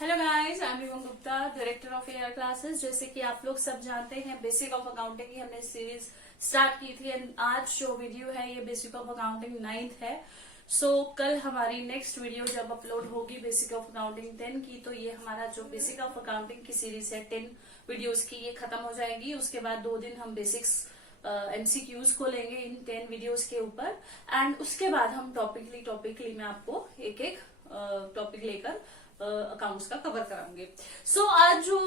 Hello guys, I am Rivam Gupta, director of AR classes. जैसे कि आप लोग सब जानते हैं, बेसिक ऑफ अकाउंटिंग की हमने सीरीज स्टार्ट की थी एंड आज जो वीडियो है ये बेसिक ऑफ अकाउंटिंग 9th है। सो कल हमारी नेक्स्ट वीडियो जब अपलोड होगी बेसिक ऑफ अकाउंटिंग 10 की, तो ये हमारा जो बेसिक ऑफ अकाउंटिंग की सीरीज है 10 वीडियोस की, ये खत्म हो जाएगी। उसके बाद 2 दिन हम बेसिक्स MCQs को लेंगे इन 10 वीडियोस के ऊपर एंड उसके बाद हम टॉपिकली मैं आपको एक एक टॉपिक लेकर अकाउंट्स का कवर कराऊंगे। सो आज जो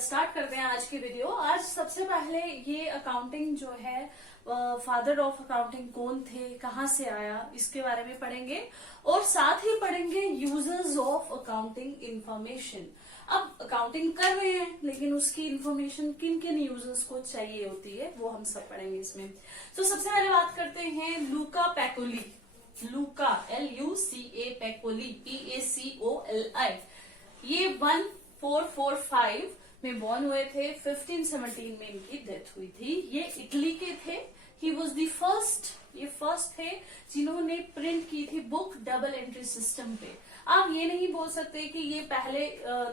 स्टार्ट करते हैं आज की वीडियो। आज सबसे पहले ये अकाउंटिंग जो है, फादर ऑफ अकाउंटिंग कौन थे, कहाँ से आया, इसके बारे में पढ़ेंगे और साथ ही पढ़ेंगे यूजर्स ऑफ अकाउंटिंग इंफॉर्मेशन। अब अकाउंटिंग कर रहे हैं लेकिन उसकी इंफॉर्मेशन किन किन यूजर्स को चाहिए होती है वो हम सब पढ़ेंगे इसमें। तो सबसे पहले बात करते हैं लूका पैकोली। लूका LUCA पैकोली PACOLI, ये 1445 में बॉर्न हुए थे। 1517 में इनकी डेथ हुई थी। ये इटली के थे। ही वॉज द फर्स्ट, ये फर्स्ट थे जिन्होंने प्रिंट की थी बुक डबल एंट्री सिस्टम पे। आप ये नहीं बोल सकते कि ये पहले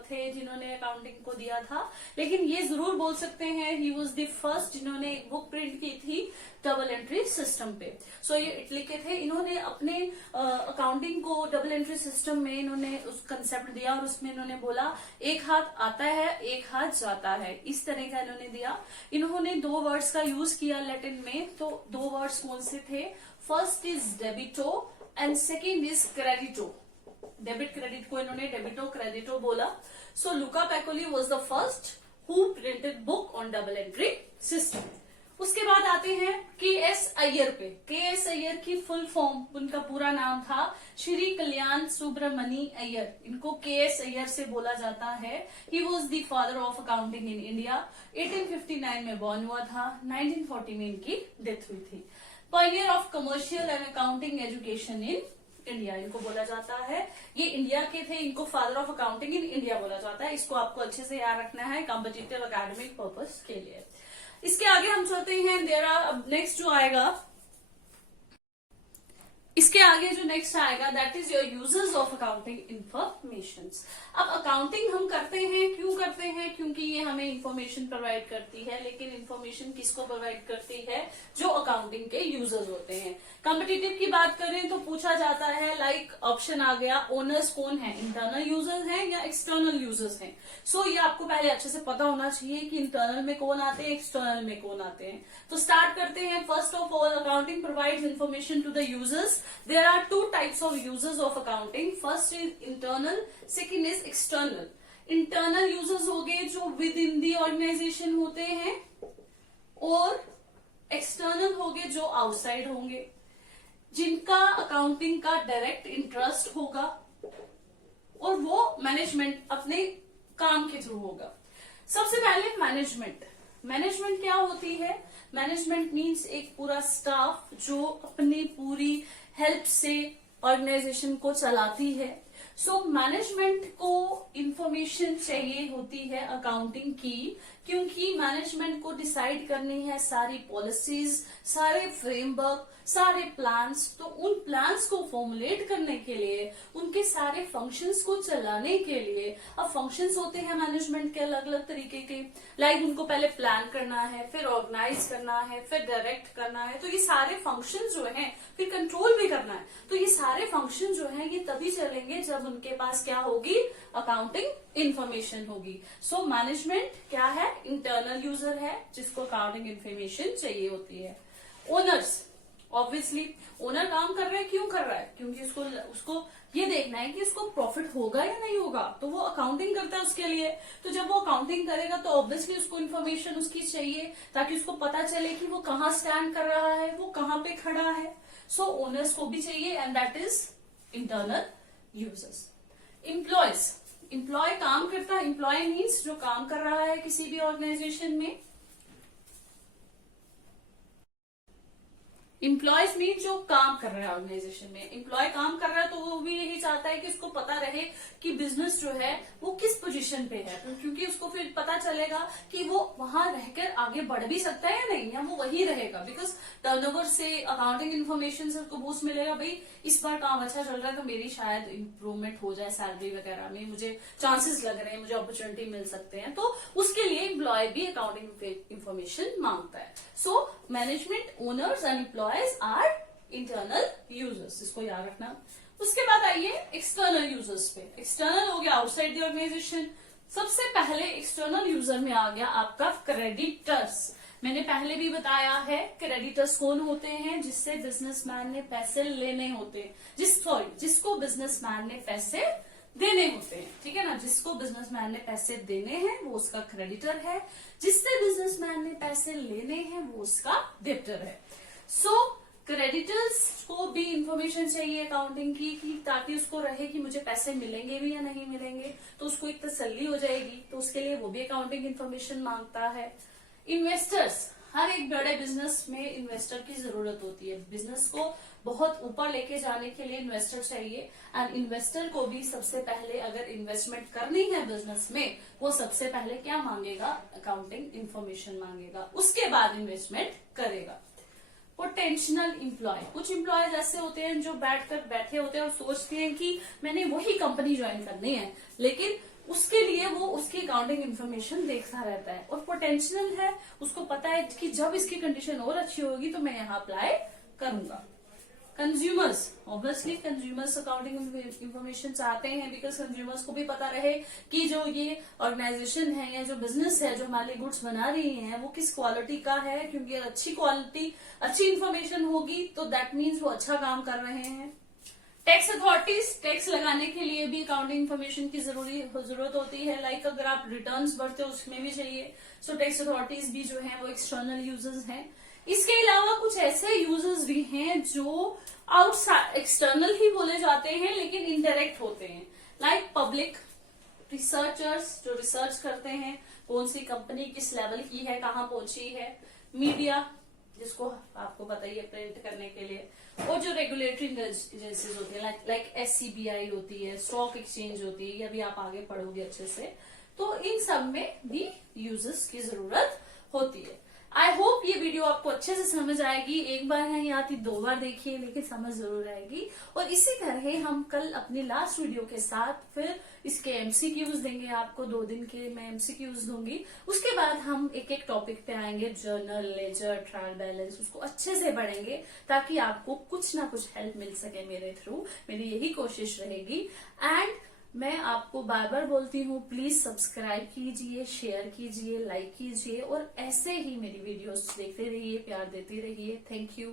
थे जिन्होंने अकाउंटिंग को दिया था, लेकिन ये जरूर बोल सकते हैं ही वॉज द फर्स्ट जिन्होंने एक बुक प्रिंट की थी डबल एंट्री सिस्टम पे। सो ये इटली के थे। इन्होंने अपने अकाउंटिंग को डबल एंट्री सिस्टम में इन्होंने उस कंसेप्ट दिया और उसमें इन्होंने बोला एक हाथ आता है एक हाथ जाता है, इस तरह का इन्होंने दिया। इन्होंने 2 वर्ड्स का यूज किया लैटिन में। तो 2 वर्ड्स कौन से थे? फर्स्ट इज डेबिटो एंड सेकेंड इज क्रेडिटो। डेबिट क्रेडिट को इन्होंने डेबिटो क्रेडिटो बोला। So Luca Pacioli was the first who printed book on double entry system. उसके बाद आते हैं KS अय्यर पे। KS अय्यर की फुल फॉर्म, उनका पूरा नाम था श्री कल्याण सुब्रमणी अय्यर। इनको KS अय्यर से बोला जाता है। He was the father of accounting in India. 1859 में बॉर्न हुआ था। 1940 में इनकी डेथ हुई थी। Pioneer of commercial and accounting education in India इनको बोला जाता है। ये इंडिया के थे, इनको father of accounting in India बोला जाता है। इसको आपको अच्छे से याद रखना है कॉम्पिटिटिव एकेडमिक पर्पस के लिए। इसके आगे हम चलते हैं। अब नेक्स्ट जो आएगा, इसके आगे जो नेक्स्ट आएगा that is your users of accounting information. अब अकाउंटिंग हम करते हैं, क्यों करते हैं? क्योंकि ये हमें इंफॉर्मेशन प्रोवाइड करती है। लेकिन इंफॉर्मेशन किसको प्रोवाइड करती है? जो अकाउंटिंग के यूजर्स होते हैं। कॉम्पिटिटिव की बात करें तो पूछा जाता है, लाइक ऑप्शन आ गया, ओनर्स कौन है, इंटरनल यूजर्स हैं या एक्सटर्नल यूजर्स हैं। सो ये आपको पहले अच्छे से पता होना चाहिए कि इंटरनल में कौन आते हैं, एक्सटर्नल में कौन आते हैं। तो स्टार्ट करते हैं। First of all, accounting provides information to the users. There are 2 types of users of accounting. First is internal, second is external. Internal users हो गए जो विद इन दी ऑर्गेनाइजेशन होते हैं और एक्सटर्नल हो गए जो आउटसाइड होंगे, जिनका अकाउंटिंग का डायरेक्ट इंटरेस्ट होगा और वो मैनेजमेंट अपने काम के थ्रू होगा। सबसे पहले मैनेजमेंट। मैनेजमेंट क्या होती है? मैनेजमेंट मीन्स एक पूरा स्टाफ जो अपनी पूरी हेल्प से ऑर्गेनाइजेशन को चलाती है। सो मैनेजमेंट को इंफॉर्मेशन चाहिए होती है अकाउंटिंग की, क्योंकि मैनेजमेंट को डिसाइड करनी है सारी पॉलिसीज, सारे फ्रेमवर्क, सारे प्लान्स। तो उन प्लान्स को फॉर्मुलेट करने के लिए, उनके सारे फंक्शंस को चलाने के लिए, अब फंक्शंस होते हैं मैनेजमेंट के अलग अलग तरीके के, लाइक उनको पहले प्लान करना है, फिर ऑर्गेनाइज करना है, फिर डायरेक्ट करना है। तो ये सारे फंक्शन जो हैं, फिर कंट्रोल भी करना है। तो ये सारे फंक्शन जो हैं ये तभी चलेंगे जब उनके पास क्या होगी? अकाउंटिंग इंफॉर्मेशन होगी। सो मैनेजमेंट क्या है? इंटरनल यूजर है जिसको अकाउंटिंग इंफॉर्मेशन चाहिए होती है। ओनर्स, ऑब्वियसली ओनर काम कर रहा है, क्यों कर रहा है? क्योंकि उसको ये देखना है कि उसको प्रॉफिट होगा या नहीं होगा, तो वो अकाउंटिंग करता है उसके लिए। तो जब वो अकाउंटिंग करेगा तो ऑब्वियसली उसको इन्फॉर्मेशन उसकी चाहिए ताकि उसको पता चले कि वो कहाँ स्टैंड कर रहा है, वो कहाँ पे खड़ा है। सो ओनर्स को भी चाहिए and that is internal users. Employees, employee काम करता है। एम्प्लॉय मीन्स जो काम कर रहा है किसी भी ऑर्गेनाइजेशन में। एम्प्लॉयज मीन जो काम कर रहा है ऑर्गेनाइजेशन में। एम्प्लॉय काम कर रहा है तो वो भी यही चाहता है कि उसको पता रहे कि बिजनेस जो है वो किस पोजीशन पे है, क्योंकि उसको फिर पता चलेगा कि वो वहां रहकर आगे बढ़ भी सकता है या नहीं, या वो वही रहेगा। बिकॉज टर्नओवर से अकाउंटिंग इन्फॉर्मेशन से उसको बूस्ट मिलेगा, भाई इस बार काम अच्छा चल रहा है तो मेरी शायद इंप्रूवमेंट हो जाए सैलरी वगैरह में, मुझे चांसेस लग रहे हैं, मुझे अपॉर्चुनिटी मिल सकते हैं। तो उसके लिए एम्प्लॉय भी अकाउंटिंग इन्फॉर्मेशन मांगता है। So management owners and employees are internal users, इसको याद रखना। उसके बाद आइए एक्सटर्नल यूजर्स पे। एक्सटर्नल हो गया आउटसाइड द ऑर्गेनाइजेशन। सबसे पहले एक्सटर्नल यूजर में आ गया आपका क्रेडिटर्स। मैंने पहले भी बताया है क्रेडिटर्स कौन होते हैं, जिससे बिजनेसमैन ने पैसे लेने होते हैं, जिसको बिजनेसमैन ने पैसे देने होते हैं, ठीक है ना। जिसको बिजनेसमैन ने पैसे देने हैं वो उसका क्रेडिटर है, जिससे बिजनेसमैन ने पैसे लेने हैं वो उसका डेब्टर है। सो क्रेडिटर्स को भी इंफॉर्मेशन चाहिए अकाउंटिंग की, ताकि उसको रहे कि मुझे पैसे मिलेंगे भी या नहीं मिलेंगे, तो उसको एक तसल्ली हो जाएगी। तो उसके लिए वो भी अकाउंटिंग इन्फॉर्मेशन मांगता है। इन्वेस्टर्स, हर एक बड़े बिजनेस में इन्वेस्टर की जरूरत होती है। बिजनेस को बहुत ऊपर लेके जाने के लिए इन्वेस्टर चाहिए, एंड इन्वेस्टर को भी सबसे पहले अगर इन्वेस्टमेंट करनी है बिजनेस में, वो सबसे पहले क्या मांगेगा, अकाउंटिंग इन्फॉर्मेशन मांगेगा, उसके बाद इन्वेस्टमेंट करेगा। पोटेंशियल एम्प्लॉय, कुछ एम्प्लॉयज ऐसे होते हैं जो बैठे होते हैं और सोचते हैं कि मैंने वही कंपनी ज्वाइन करनी है, लेकिन उसके लिए वो उसकी अकाउंटिंग इन्फॉर्मेशन देखता रहता है। और पोटेंशियल है, उसको पता है कि जब इसकी कंडीशन और अच्छी होगी तो मैं यहाँ अप्लाई करूंगा। Consumers, obviously consumers accounting information चाहते हैं, बिकॉज कंज्यूमर्स को भी पता रहे कि जो ये ऑर्गेनाइजेशन है या जो बिजनेस है जो हमारे गुड्स बना रही है वो किस क्वालिटी का है, क्योंकि अच्छी क्वालिटी अच्छी इन्फॉर्मेशन होगी तो दैट मीन्स वो अच्छा काम कर रहे हैं। टैक्स अथॉरिटीज, टैक्स लगाने के लिए भी अकाउंटिंग इन्फॉर्मेशन की जरूरत होती है। लाइक अगर आप रिटर्न्स भरते हो उसमें भी चाहिए। सो टैक्स अथॉरिटीज भी जो है वो एक्सटर्नल यूजर्स हैं। इसके अलावा कुछ ऐसे यूजर्स भी हैं जो आउटसाइड एक्सटर्नल ही बोले जाते हैं लेकिन इनडायरेक्ट होते हैं। लाइक पब्लिक, रिसर्चर्स जो रिसर्च करते हैं कौन सी कंपनी किस लेवल की है, कहाँ पहुंची है। मीडिया, जिसको आपको पता ही है प्रिंट करने के लिए। और जो रेगुलेटरी एजेंसीज होती है लाइक SCBI होती है, स्टॉक एक्सचेंज होती है, ये भी आप आगे पढ़ोगे अच्छे से। तो इन सब में भी यूजर्स की जरूरत होती है। आई होप ये वीडियो आपको अच्छे से समझ आएगी। एक बार नहीं आती, 2 बार देखिए, लेकिन समझ जरूर आएगी। और इसी तरह हम कल अपनी लास्ट वीडियो के साथ फिर इसके MCQs देंगे आपको। 2 दिन के मैं MCQs दूंगी। उसके बाद हम एक एक टॉपिक पे आएंगे, जर्नल, लेजर, ट्रायल बैलेंस, उसको अच्छे से पढ़ेंगे ताकि आपको कुछ ना कुछ हेल्प मिल सके मेरे थ्रू। मेरी यही कोशिश रहेगी। एंड मैं आपको बार बार बोलती हूँ, प्लीज सब्सक्राइब कीजिए, शेयर कीजिए, लाइक कीजिए और ऐसे ही मेरी वीडियोस देखते रहिए, प्यार देते रहिए। Thank you.